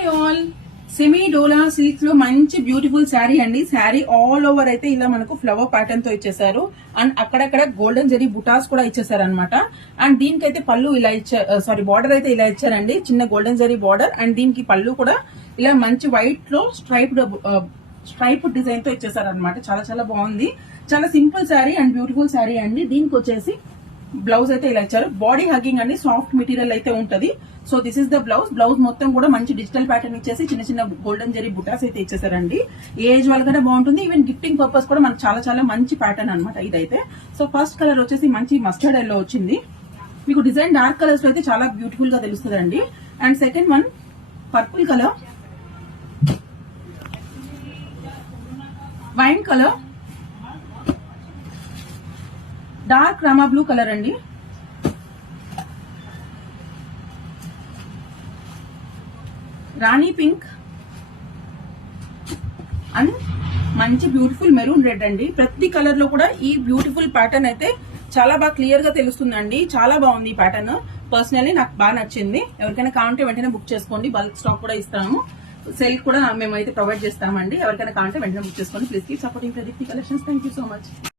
Hi all, semi డోలా silk లో మంచి beautiful sari అండి. శారీ ఆల్ ఓవర్ అయితే ఇలా మనకు ఫ్లవర్ ప్యాటర్న్ తో ఇచ్చేసారు. అండ్ అక్కడక్కడ గోల్డెన్ జరీ బుటాస్ కూడా ఇచ్చేసారు అనమాట. అండ్ దీనికైతే పళ్ళు ఇలా ఇచ్చారు, బార్డర్ అయితే ఇలా ఇచ్చారండి, చిన్న గోల్డెన్ జరీ బార్డర్. అండ్ దీనికి పళ్ళు కూడా ఇలా మంచి వైట్ లో స్ట్రైప్ డిజైన్ తో ఇచ్చేసారు అనమాట. చాలా చాలా బాగుంది. చాలా simple sari and beautiful sari అండి. దీనికి వచ్చేసి బ్లౌజ్ అయితే ఇలా ఇచ్చారు. బాడీ హగ్గింగ్ అండి, సాఫ్ట్ మెటీరియల్ అయితే ఉంటది. So this is the blouse. Blouse మొత్తం కూడా మంచి డిజిటల్ ప్యాటర్న్ ఇచ్చేసి చిన్న చిన్న గోల్డెన్ జరీ బుటాస్ అయితే ఇచ్చేసారండి. ఏ ఏజ్ వాళ్ళకైనా బాగుంటుంది. ఈవెన్ గిఫ్టింగ్ పర్పస్ కూడా మనకు చాలా చాలా మంచి ప్యాటర్న్ అనమాట ఇదైతే. సో ఫస్ట్ కలర్ వచ్చేసి మంచి మస్టర్డ్ ఎల్లో వచ్చింది. మీకు డిజైన్ డార్క్ కలర్స్ లో అయితే చాలా బ్యూటిఫుల్ గా తెలుస్తుంది అండి. And second one purple colour, wine colour, dark Rama blue colour అండి. రాణి పింక్ అండ్ మంచి బ్యూటిఫుల్ మెరూన్ రెడ్ అండి. ప్రతి కలర్ లో కూడా ఈ బ్యూటిఫుల్ ప్యాటర్న్ అయితే చాలా బాగా క్లియర్ గా తెలుస్తుందండి. చాలా బాగుంది ఈ ప్యాటర్న్. పర్సనల్లీ నాకు బాగా నచ్చింది. ఎవరికైనా కావాలంటే వెంటనే బుక్ చేసుకోండి. బల్క్ స్టాక్ కూడా ఇస్తాము. సెల్ కూడా మేమైతే ప్రొవైడ్ చేస్తామండి. ఎవరికైనా కావాలంటే వెంటనే బుక్ చేసుకోండి. Please keep supporting Pradeepti collections. Thank you so much.